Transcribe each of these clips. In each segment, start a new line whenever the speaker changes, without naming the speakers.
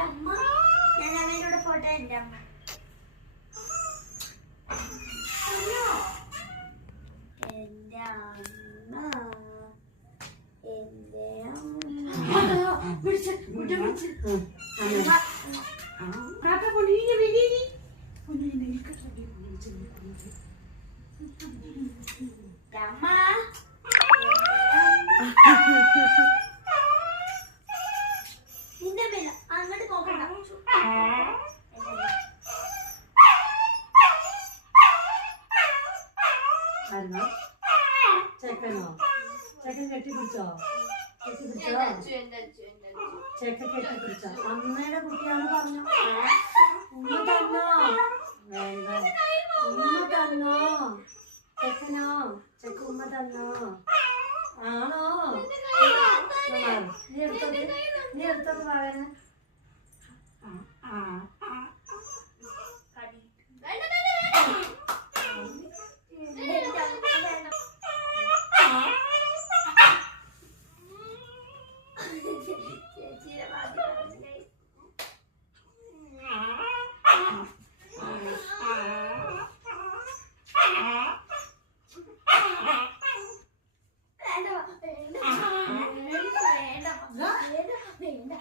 അമ്മ. ഞാൻ പോട്ടെ എന്റെ അമ്മ. എന്റെ അമ്മ. എന്റെ അമ്മ.
പിടിച്ച് പിടിച്ച്
ഉം. ആയിരുന്നോ? ചെക്കനോ? ചെക്കൻ കെട്ടിപ്പിടിച്ചോ? കെട്ടിപ്പിടിച്ചോ? ചെക്കൻ കെട്ടിപ്പിടിച്ചോ? അമ്മയുടെ കുട്ടിയാണ് പറഞ്ഞു? ഉമ്മ തന്നോ? വേണ്ട. ഉമ്മ തന്നോ? ചെക്കനോ? ചെക്ക ഉമ്മ തന്നോ? ആണോ? നീ എടുത്തത് നീ എടുത്തത് പറയാ
ചേച്ചിയുടെ ഭാഗ്യം മനസ്സിലായി. വേണ്ട, വേണ്ട, വേണ്ട, വേണ്ട, വേണ്ട, വേണ്ട.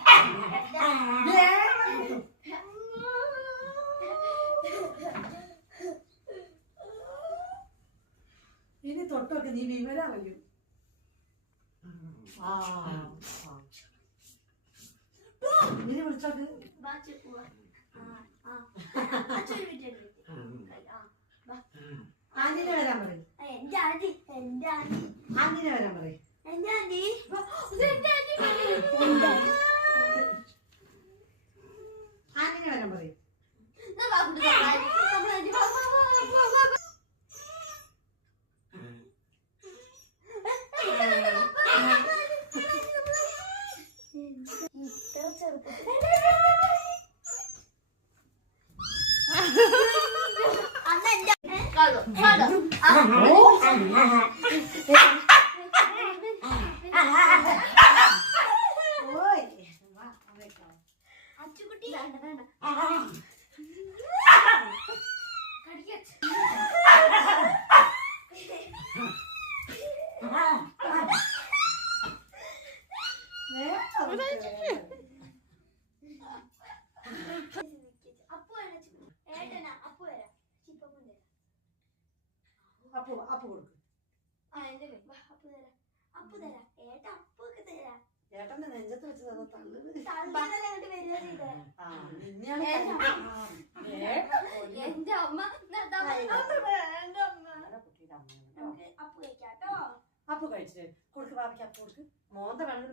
ഇനി തൊട്ടൊക്കെ നീ വിവരമല്ലോ ആ ആ. ഇനി വിളിച്ചോക്ക്.
ആ.
ആന്റിനെ വരാൻ പറയും.
ആ, എന്റെ ആന്റി എന്റെ ആന്റി.
ആന്റിനെ വരാൻ പറയും.
എന്റെ ആന്റി. അന്ന് എന്റെ കാണോ കാണോ
ഓയ് വാ,
അച്ചുകുട്ടി. ഏട്ടനാ അപ്പു വരാം ചിപ്പം തരാം
അപ്പു അപ്പു കൊടുക്ക്.
ആ എന്റെ കൈ. അപ്പു തരാം. അപ്പു തരാം. ഏട്ട അപ്പു ഒക്കെ തരാം
ഏട്ടന്റെ നെഞ്ചത്ത് വെച്ചത് തള്ളു
തള്ളി അങ്ങോട്ട് വരിക ചെയ്തേ.
ആ നിന്നെയാണ്
ഏട്ടാ.
തള്ളി.
എന്റെ അമ്മ അപ്പു കഴിക്കാട്ടോ
അപ്പു കഴിച്ചിട്ട് കൊടുക്ക് ബാബയ്ക്ക് അപ്പു കൊടുക്ക്. മോന്ത വേണമെങ്കിൽ